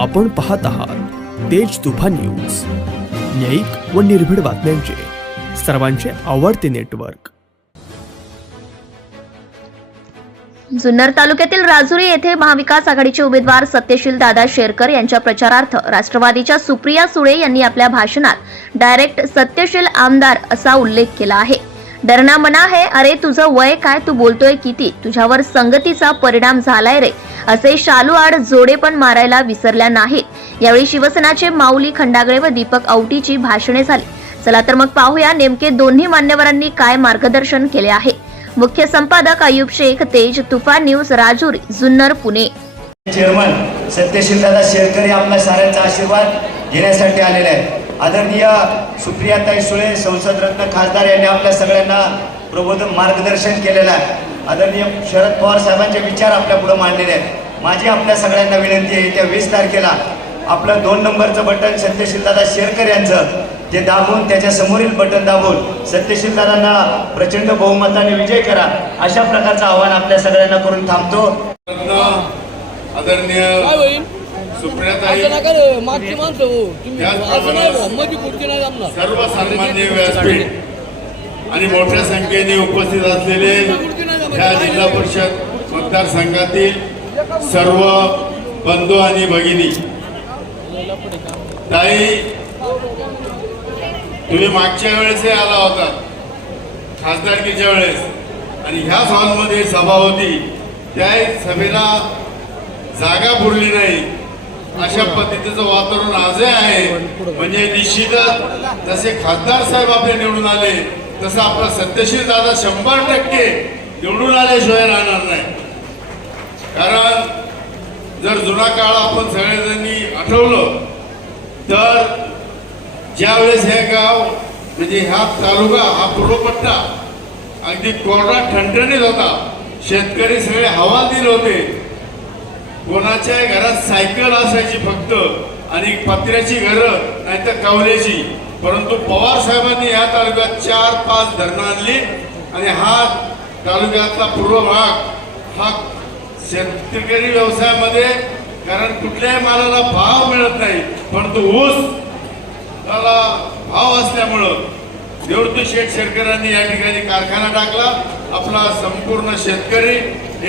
आपण पाहत आहात तेज तुफान न्यूज. न्यायिक व निर्भीड बातम्यांचे. सर्वांचे आवडते नेटवर्क. जुन्नर तालुक्यातील राजुरी येथे महाविकास आघाडीचे उमेदवार सत्यशील दादा शेरकर यांच्या प्रचारार्थ राष्ट्रवादीच्या सुप्रिया सुळे यांनी आपल्या भाषणात डायरेक्ट सत्यशील आमदार असा उल्लेख केला आहे. डरना मना है अरे तुझं वय काय तू बोलतोय किती? तुझ्यावर संगतीचा परिणाम झालाय रे. असे शालू आड जोडे पण मारायला विसरल्या नाहीत. यावेळी शिवसेनाचे माऊली खंडागळे व दीपक औटीची भाषणे झाली. चला तर मग पाहूया नेमके दोन्ही मान्यवरांनी काय मार्गदर्शन केले आहे. मुख्य संपादक अयुब शेख तेज तुफान न्यूज राजूर जुन्नर पुणे. चेअरमन सत्यशील दादा शेरकर आपल्या साऱ्यांचा आशीर्वाद घेण्यासाठी आलेले आहेत. आदरणीय सुप्रियाताई सुळे संसद रत्न खासदार यांनी आपल्या सगळ्यांना प्रबोधन मार्गदर्शन केलेलं आहे. आदरणीय शरद पवार साहेबांचे विचार आपल्या पुढे मांडलेले आहेत. माझी आपल्या सगळ्यांना विनंती आहे त्या वीस तारखेला आपलं दोन नंबरचं बटन सत्यशील दादा शेरकर यांचं ते दाबून त्याच्या समोरील बटन दाबून सत्यशील दादांना प्रचंड बहुमताने विजय करा अशा प्रकारचं आव्हान आपल्या सगळ्यांना करून थांबतो. आदरणीय मागची माणसं हो. तुम्ही असं नाही मोहम्मदी खुर्ची नाही जमणार. सर्व सन्मान्य व्यासपीठ आणि मोठ्या संख्येने उपस्थित असलेले या जिल्हा परिषद मतदारसंघातील सर्व बंधू आणि भगिनी. ताई तुम्ही मागच्या वेळेसही आला होता खासदारकीच्या वेळेस. आणि ह्याच हॉलमध्ये सभा होती. त्या सभेला जागा पुरली नाही. अशा पद्धतीचं वातावरण आजही आहे. म्हणजे निश्चितच जसे खासदार साहेब आपले निवडून आले तसं आपला सत्यशील दादा शंभर टक्के निवडून आल्याशिवाय राहणार नाही. कारण जर जुना काळ आपण सगळ्यांनी आठवलं तर ज्यावेळेस हे गाव म्हणजे हा तालुका हा पूर्वपट्टा अगदी कोरडा ठणठणीत होता. शेतकरी सगळे हवालदिल होते. कोणाच्याही घरात सायकल असायची फक्त आणि पत्र्याची घरं नाहीतर कवल्याची परंतु पवार साहेबांनी या तालुक्यात चार पाच धरणं आणली आणि हा तालुक्यातला पूर्व भाग हा शेतकरी व्यवसायामध्ये कारण कुठल्याही मालाला भाव मिळत नाही परंतु ऊस त्याला भाव असल्यामुळं देवृत्ती शेठ शेतकऱ्यांनी या ठिकाणी कारखाना टाकला. आपला संपूर्ण शेतकरी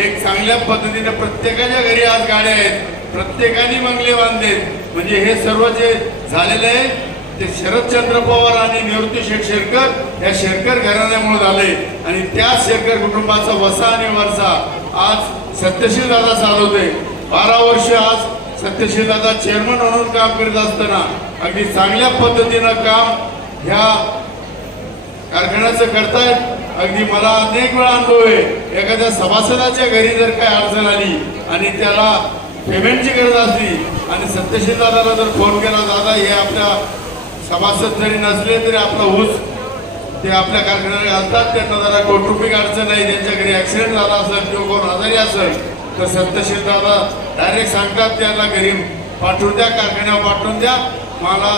एक चांगल्या पद्धतीने प्रत्येकाच्या घरी आज गाड्या आहेत. प्रत्येकाने बंगले बांधलेत. म्हणजे हे सर्व जे झालेलं आहे ते शरदचंद्र पवार आणि निवृत्ती शेठ शेरकर या शेरकर घराण्यामुळे झाले आणि त्याच शेरकर कुटुंबाचा वसा आणि वारसा आज सत्यशील दादा चालवते बारा वर्ष आज सत्यशील दादा चेअरमन म्हणून काम करीत असताना अगदी चांगल्या पद्धतीनं काम ह्या कारखान्याचं करतायत. अगदी मला अनेक वेळा अनुभव आहे. एखाद्या सभासदाच्या घरी जर काय अडचण आली आणि त्याला पेमेंटची गरज असली आणि सत्यशील दादाला जर फोन केला दादा हे आपल्या सभासद जरी नसले तरी आपला ऊस ते आपल्या कारखान्याला घालतात त्यांना जरा कौटुंबिक अडचण आहे त्यांच्या घरी ऍक्सिडेंट झाला असेल किंवा कोण आजारी असेल तर सत्यशील दादा डायरेक्ट सांगतात त्यांना घरी पाठवून द्या कारखान्यावर पाठवून द्या. मला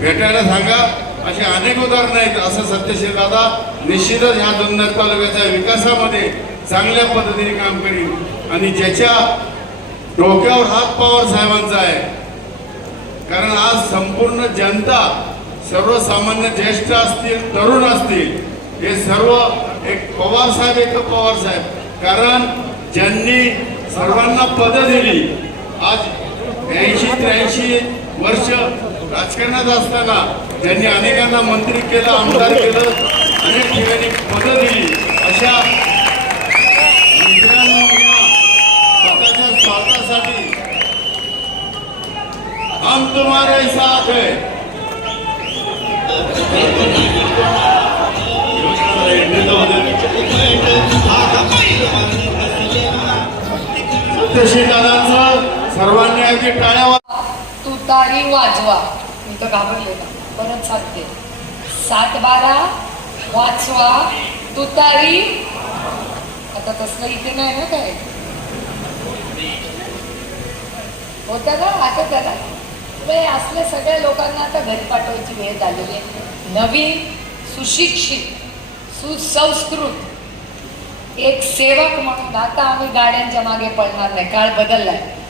भेटायला सांगा. अशी अनेक उदाहरणं आहेत असं सत्यशील दादा. निश्चितच ह्या जुन्नर तालुक्याच्या विकासामध्ये चांगल्या पद्धतीने काम करील आणि ज्याच्या डोक्यावर हात पवार साहेबांचा आहे. कारण आज संपूर्ण जनता सर्वसामान्य ज्येष्ठ असतील तरुण असतील हे सर्व एक पवार साहेब एक पवार साहेब. कारण ज्यांनी सर्वांना पदं दिली आज ऐंशी त्र्याऐंशी वर्ष राजकारणात असताना ज्यांनी अनेकांना मंत्री केलं आमदार केलं अनेक ठिकाणी पदं दिली. अशा स्वतःच्या स्वार्थासाठी हम तुम्हारे साथ है सत्यशील सर्वांनी अगदी टाळ्या तुतारी वाजवा. मी तर घाबरले. का परत सांगते. सात बारा वाचवा तुतारी. आता तसलं इथे नाही ना काय? होतं ना? आता त्याला म्हणजे असल्या सगळ्या लोकांना आता घरी पाठवायची वेळ झालेली आहे. नवीन सुशिक्षित सुसंस्कृत. एक सेवक म्हणून आता आम्ही गाड्यांच्या मागे पडणार नाही. काळ बदललाय.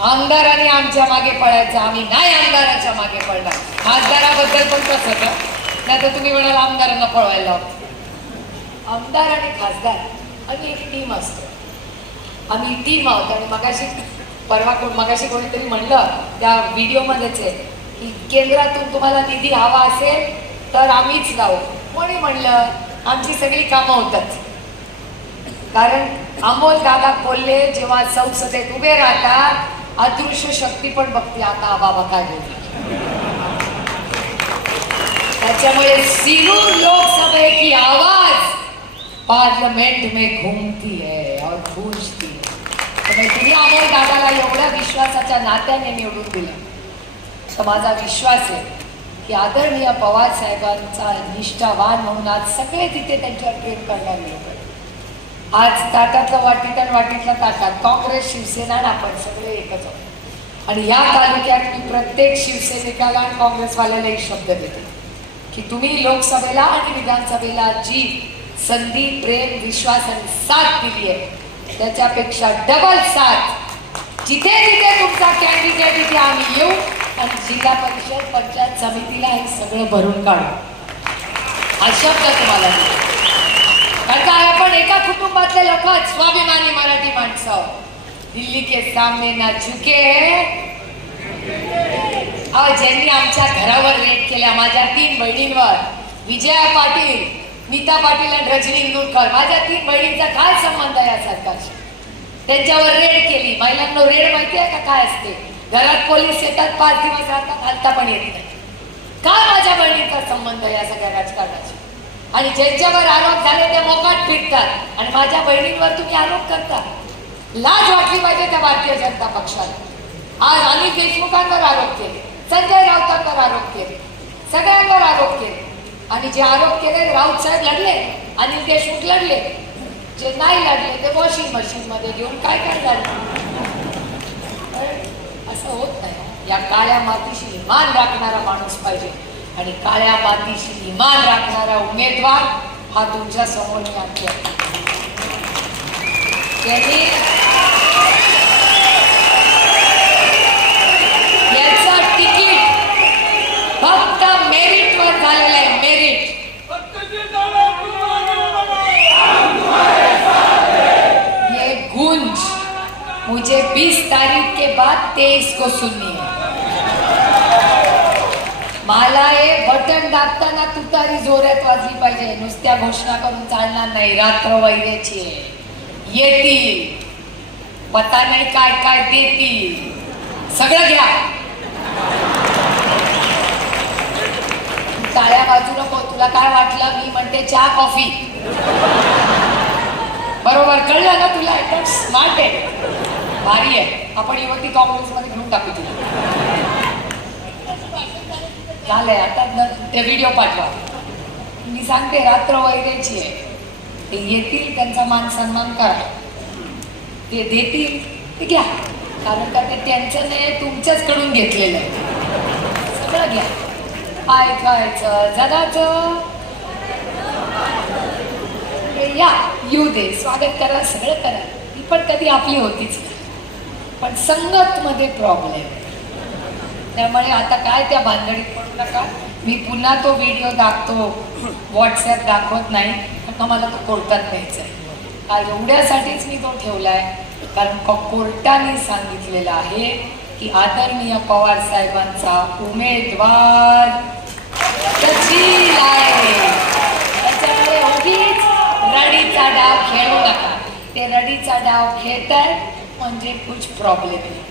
आमदारांनी आमच्या मागे पळायचं. आम्ही नाही आमदाराच्या मागे पळणार. खासदाराबद्दल पण तसं का? नाही तर तुम्ही म्हणाल आमदारांना पळवायला लावतो आमदार आणि खासदार आणि एक टीम असतो. आम्ही टीम आहोत आणि मगाशी परवा कोण मगाशी कोणीतरी म्हणलं त्या व्हिडिओमध्येच आहे की केंद्रातून तुम्हाला निधी हवा असेल तर आम्हीच लावू. कोणी म्हणलं आमची सगळी कामं होतात. कारण अमोल दादा कोल्हे जेव्हा संसदेत उभे राहतात अदृश्य शक्ती पण बघते आता आबाबा काय बोलतात त्याच्यामुळे सिरू लोकसभा की आवाज पार्लमेंट में घूमती है और गूंजती है. त्यामुळे तुम्ही आमोल दादाला एवढ्या विश्वासाच्या नात्याने निवडून दिलं. तर माझा विश्वास आहे की आदरणीय पवार साहेबांचा निष्ठावान म्हणून आज सगळे तिथे त्यांच्यावर ट्रेन करणारे लोक आज ताटातलं वाटीत आणि वाटीतलं ताटात काँग्रेस शिवसेना आणि आपण सगळे एकच आहोत. आणि या तालुक्यात मी प्रत्येक शिवसैनिकाला आणि काँग्रेसवाल्याला एक शब्द देते की तुम्ही लोकसभेला आणि विधानसभेला जी संधी प्रेम विश्वास आणि साथ दिली आहे त्याच्यापेक्षा डबल साथ. जिथे जिथे तुमचा कॅन्डिडेट तिथे आम्ही येऊ आणि जिल्हा परिषद पंचायत समितीला हे सगळं भरून काढू. हा शब्द तुम्हाला काय आपण एका कुटुंबातले लोक स्वाभिमानी मराठी माणसं दिल्ली के सामने ना झुके अहो ज्यांनी आमच्या घरावर रेड केल्या माझ्या तीन बहिणींवर विजया पाटील नीता पाटील आणि रजनी इंदूरकर माझ्या तीन बहिणींचा काय संबंध आहे या सरकारशी? त्यांच्यावर रेड केली. महिलांना रेड माहिती आहे का? काय असते? घरात पोलीस येतात पाच दिवस राहतात हलता पण येत नाही. काय माझ्या बहिणींचा संबंध आहे या सगळ्या राजकारणाशी? आणि ज्यांच्यावर आरोप झाले ते मोकाट फिटतात आणि माझ्या बहिणींवर तुम्ही आरोप करता. लाज वाटली पाहिजे त्या भारतीय जनता पक्षाला. आज अनिल देशमुखांवर आरोप केले संजय राऊतांवर आरोप केले सगळ्यांवर आरोप केले. आणि जे आरोप केले राऊत साहेब लढले अनिल देशमुख लढले. जे नाही लढले ते वॉशिंग मशीन मध्ये घेऊन काय काय करणार असं होत नाही. या काळ्या मातीशी मान राखणारा माणूस पाहिजे. आणि काळ्या मातीशी इमान राखणारा उमेदवार हा तुमच्यासमोर मी त्यांनी तिकीट फक्त मेरिट वर झालेलं आहे मेरिट. ये गुंज मुझे 20 तारीख के बाद 23 को सुननी है मला हे बटन दाबताना तुतारी जोरात वाजली पाहिजे. नुसत्या घोषणा करून चालणार नाही. रात्र वैद्याची आहे. येतील. पता नाही काय काय देतील. सगळं घ्या. तू टाळ्या बाजू नको. तुला काय वाटलं? मी म्हणते चहा कॉफी. बरोबर कळलं ना तुला? एकदम स्मार्ट आहे. भारी आहे. आपण युवती काँग्रेसमध्ये घेऊन टाकू तुला. झालंय. आता न- ते व्हिडिओ पाठवा. मी सांगते रात्र वैद्याची आहे. ते येतील त्यांचा मान सन्मान करा. ते देतील ते घ्या. कारण का ते त्यांचं नाही तुमच्याच कडून घेतलेलं आहे. सगळं घ्या. ऐकायचं जगाचं. या येऊ दे. स्वागत करा सगळं करा. ती पण कधी आपली होतीच. पण संगत मध्ये प्रॉब्लेम त्यामुळे आता काय त्या बांधणीत नका. मी पुन्हा तो व्हिडिओ दाखतो. व्हॉट्सॲप दाखवत नाही. पण मला तो कोर्टात न्यायचा आहे आज एवढ्यासाठीच मी तो ठेवलाय. कारण कोर्टाने सांगितलेलं आहे की आदरणीय पवार साहेबांचा उमेदवार सचिन आहे. त्याच्यामुळे उगीच रडीचा डाव खेळू नका. ते रडीचा डाव खेळतायत म्हणजे कुछ प्रॉब्लेम आहे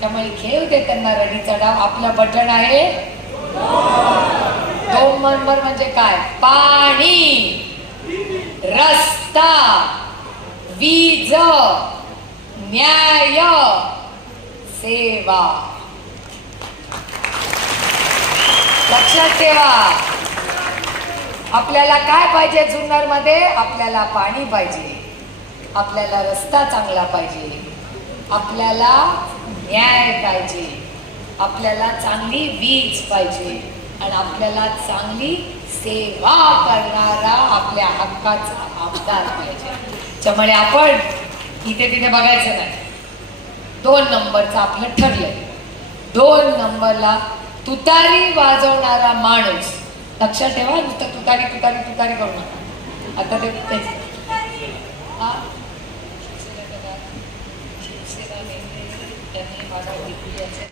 त्यामुळे खेळू दे त्यांना रडीचा डाव. आपलं बटन आहे. दोन नंबर म्हणजे काय? पाणी. रस्ता. वीज. न्याय. सेवा. लक्षात ठेवा. आपल्याला काय पाहिजे जुन्नरमध्ये आपल्याला पाणी पाहिजे. आपल्याला रस्ता चांगला पाहिजे. आपल्याला आपल्याला चांगली वीज पाहिजे आणि आपल्याला चांगली सेवा करणारा आपल्या हक्काचा आमदार पाहिजे. त्यामुळे आपण इथे तिथे बघायचं नाही. दोन नंबरचं आपलं ठरलंय. दोन नंबरला तुतारी वाजवणारा माणूस. लक्षात ठेवा नुसतं तुतारी तुतारी तुतारी करू नका. आता ते हा? शिवसेना